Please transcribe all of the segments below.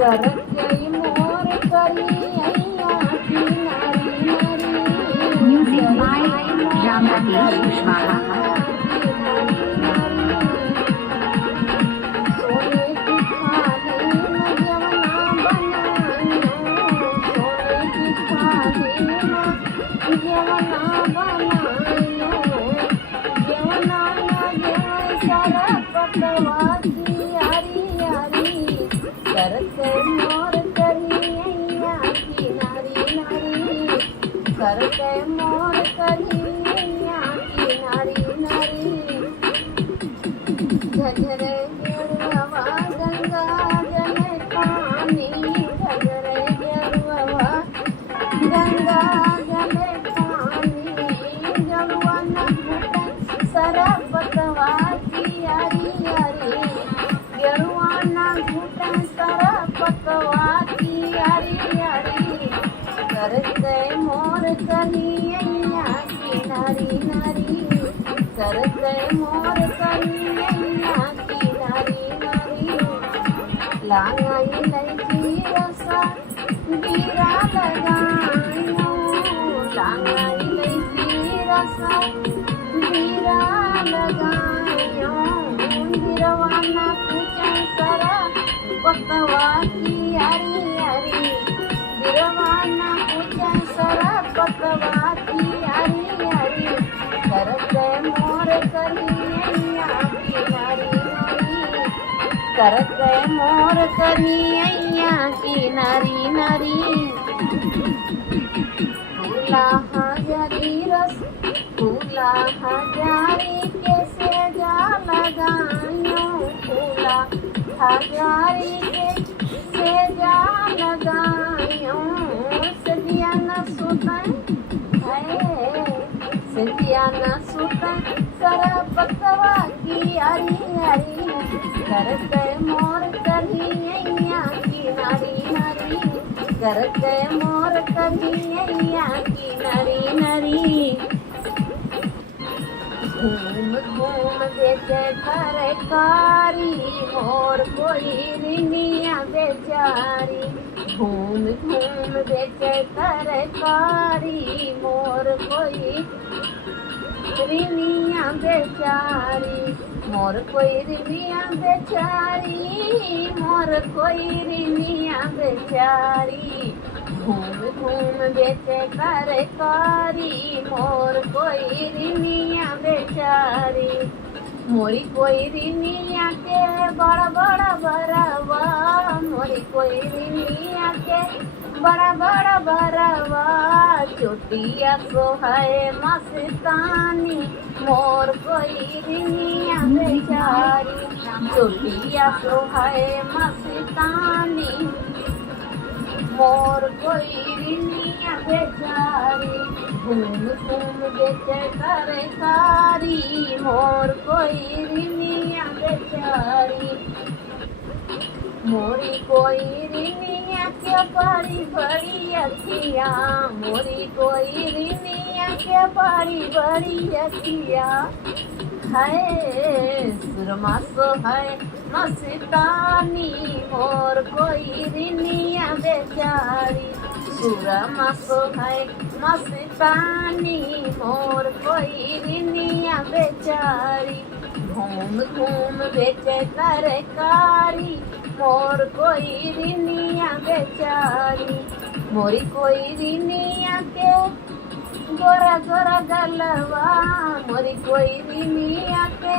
गरजई मोर करी अइया की नारी नारी Music by Ramadesh Kushwaha. सोने की थाली में जवना बनायो सोने की थाली में जवना बनायो जवना जवन सारा पतवा की यारी यारी करते मोर करी अइया की नारी नारी करते मोर करी अइया की नारी नारी झझरे गेरुआ गंगा जले पानी झझरे गेरुआ गंगा जले पानी जलवा न घुटे सरपतवा की यारी यारी गेरुआ न घुटे सरपतवा की यारी यारी करते मोर करी अइया की नारी नारी करते मोर करी अइया की नारी नारी लांगाई लैची रसा बीरा लगायो लांगाई लैची रसा बीरा लगायो बिरवाना पूछे सरा पतवा की यारी यारी बिरवाना पूछे सरा पतवा की यारी यारी करते मोर करी अइया की नारी नारी करते मोर करी अइया की नारी नारी फूला हजारी रस फूला हजारी कैसे जा लगायो फूला हजारी कैसे जा लगायो सदिया न सुतै सदिया न सुतै सरपतवा की यारी यारी करते मोर करी अइया की नारी नारी करते मोर करी अइया की नारी नारी घूम घूम बेचे तरकारी मोर कोई रिनिया बेचारी घूम घूम बेचे तरकारी मोर कोई रिनिया बेचारी मोर कोई रिनिया बेचारी मोर कोई रिनिया बेचारी घूम घूम बेचे तरकारी मोर कोई रिनिया बेचारी मोरी कोई रिनिया के बड़ा बड़ा बरवा मोरी कोई रिनिया के बड़ा बड़ा बरवा चोटिया सोहाय मस्तानी मोर कोई रिनिया बेचारी चोटिया सोहाय मस्तानी मोर कोई रिनिया बेचारी घूम घूम बेचे तरकारी मोर कोई रिनिया बेचारी मोरी कोई रिनिया के बड़ी बड़ी अखिया मोरी कोई रिनिया के बड़ी बड़ी अखिया है सुरमा सोहाय मस्तानी मोर कोई रिनिया बेचारी सुरमा सोहाय मस्तानी मोर कोई रिनिया बेचारी घूम घूम बेचे तरकारी मोर कोई रिनिया बेचारी मोरी कोई रिनिया के गोरा गोरा गलवा मोरी कोई रिनिया के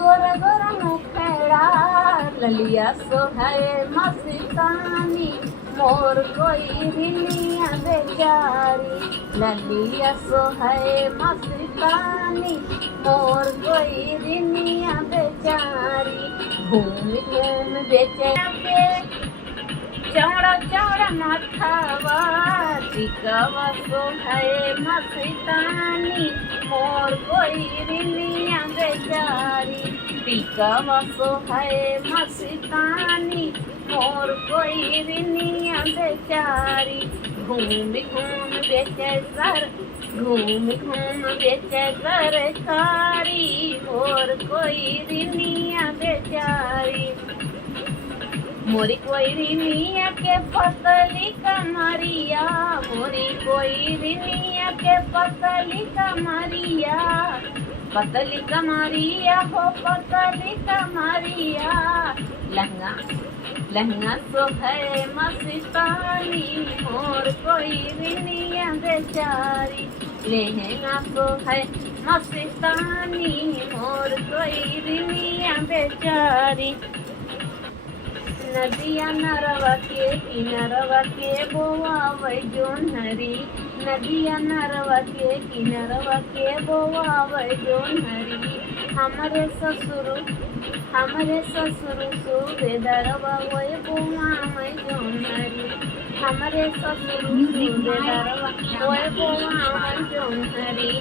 गोरा गोरा मुखड़ा ललिया सोहाय मस्तानी मोर कोई रिनिया बेचारी ललिया सोहाय मस्तानी मोर कोई रिनिया बेचारी घूम घूम बेचे चौड़ा चौड़ा माथावा टिकवा सोहाय मस्तानी मोर कोई रिनिया बेचारी टिकवा सोहाय मस्तानी मोर कोई रिनिया बेचारी घूम घूम बेचे सर घूम घूम बेचे सरकारी मोर कोई रिनिया बेचारी मोरी कोई रिनिया के पतली कमरिया, मोरी कोई रिनिया के पतली कमरिया, पतली कमरिया हो पतली कमरिया। लहंगा लहंगा सोहे मस्तानी, मोर कोई रिनिया बेचारी। लहंगा सोहे मस्तानी, मोर कोई रिनिया बेचारी। नदिया नरवा के किनरवा के बोआवै जोन्हरी, नदिया नरवा के किनरवा के बोआवै जोन्हरी। हमरे ससुर सूबेदारवा वै बोआवै जोन्हरी, हमरे ससुर सूबेदारवा वै बोआवै जोन्हरी।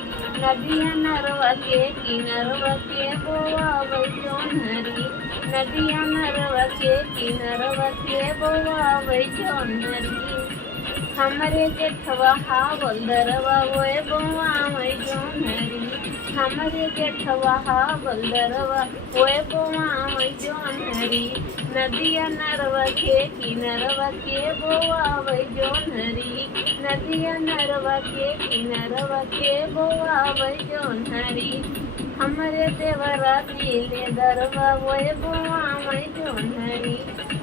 नदिया नरवा के किनरवा के बोआवै जोन्हरी, नदिया नरवा के किनरवा के बोआवै जोन्हरी। हमरे जेठवा हावलदरवा वै बोआवै जोन्हरी, हमरे जेठवा हावलदरवा वै बोआवै जोन्हरी। नदिया नरवा के किनरवा के बोआवै जोन्हरी, नदिया नरवा के किनरवा के बोआवै जोन्हरी। हमरे देवरा दिले दरवा वै बोआवै जोन्हरी,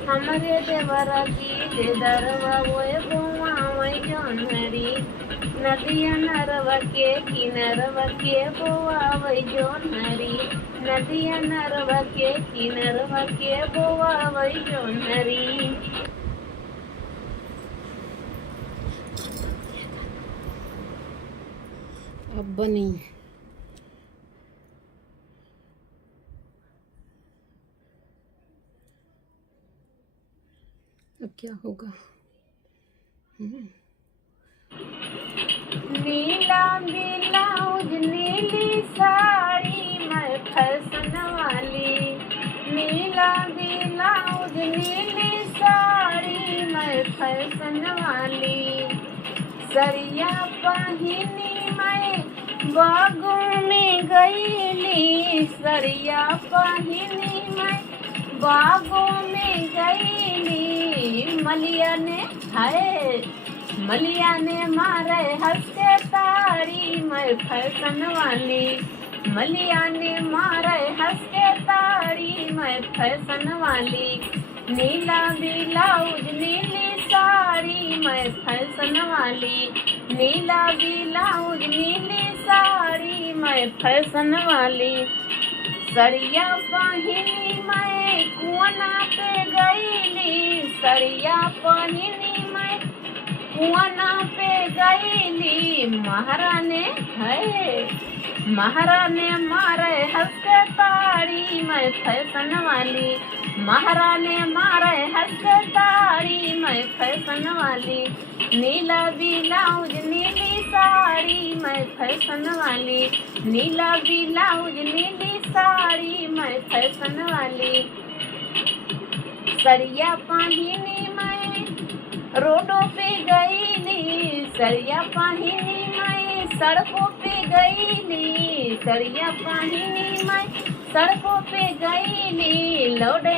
हमरे देवरा दिले दरवा वै बोआवै जोन्हरी। नदिया नरवा के किनरवा के बोआवै जोन्हरी, नदिया नरवा के किनरवा के बोआवै जोन्हरी। अब बनी अब क्या होगा? नीला ब्लाउज नीली साड़ी मैं फैशन वाली, नीला ब्लाउज नीली साड़ी मैं फैशन वाली। सरिया पहिनी मैं बागों में गईली, सरिया पहिनी मैं बागों में गईली। मलिया ने मारे हंस के ताड़ी मैं फैशन वाली, मलिया ने मारे हंस के ताड़ी मैं फैशन वाली। नीला ब्लाउज नीली साड़ी मैं फैशन वाली, नीला ब्लाउज नीली साड़ी मैं फैशन वाली। सरिया पहिनी मैं कुआना पे गईली, सरिया पहिनी मैं कुआना पे गईली। महाराने मारे हंस के ताड़ी मैं फैशन वाली, महाराने मारे हंस के ताड़ी मैं फैशन वाली। नीला ब्लाउज नीली साड़ी मैं फैशन वाली, नीला ब्लाउज नीली साड़ी मैं फैशन वाली। सरिया पहिनी मैं रोडों पे गईली, सरिया पहिनी मैं सड़कों पे गईली, सरिया पहिनी मैं सड़कों पे गईली। लौडे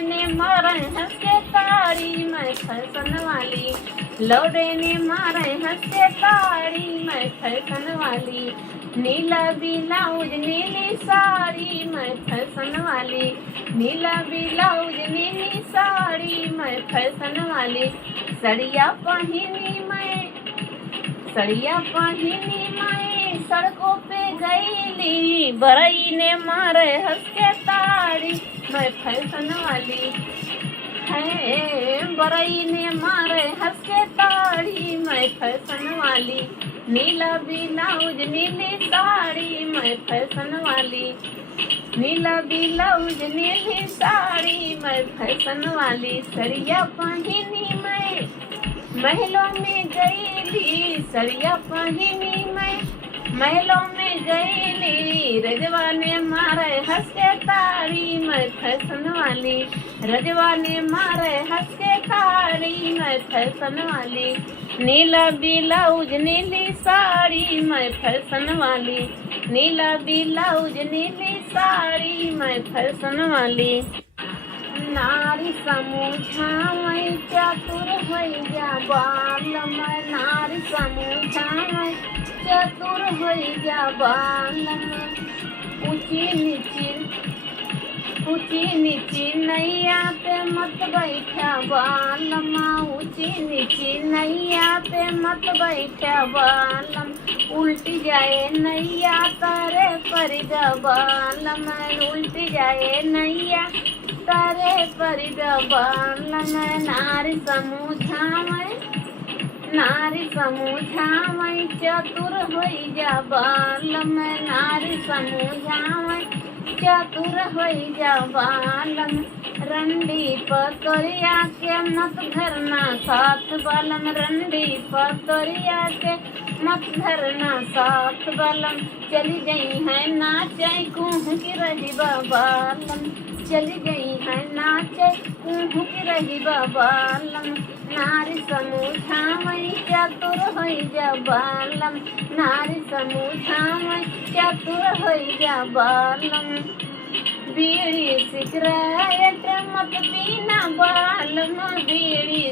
ने मारे हंस के ताड़ी मैं फैशन वाली, लौडे ने मारे हंस के ताड़ी मैं फैशन वाली। नीला ब्लाउज नीली साड़ी मैं फैशन वाली, नीला ब्लाउज नीली साड़ी मैं फैशन वाली। सरिया पहिनी मैं सड़कों पे गईली, बरई ने मारे हंस के ताड़ी मैं फैशन वाली है, बरई ने मारे हंस के ताड़ी मैं फैशन वाली। नीला ब्लाउज नीली साड़ी मैं फैशन वाली, नीला ब्लाउज नीली साड़ी मैं फैशन वाली। सरिया पहिनी मैं महलों में गईली, सरिया पहिनी मैं महलों में गईली रजवा ने मारे हंस के ताड़ी मैं फैशन वाली रजवा ने मारे हंस के ताड़ी मैं फैशन वाली नीला ब्लाउज नीली साड़ी मैं फैशन वाली नीला ब्लाउज नीली साड़ी मैं फैशन वाली नारी समूझावै चतुर होइ जा बालम नारी समूझावै चतुर होइ जा बालम ऊंची नीची नैया पे मत बैठा बालम ऊंची नीची नैया पे मत बैठा बालम उल्टी जाए नैया तारे पर जा बालम उल्टी जाए नैया तारे पर जा बालम नारी समूझावै चतुर होइ जा बालम नारी समूझावै चतुर होइ जा बालम रंडी पतोरिया के मत धरना साथ बालम रंडी पतोरिया के मत धरना साथ बालम चली गई है नाचे कुह की रही बालम चली गई है नाचे कुह की रही बालम नारी समूझावै चतुर होइ जा बालम नारी समूझावै चतुर होइ जा बालम बीड़ी सिगरेट मत पीना बालम बीड़ी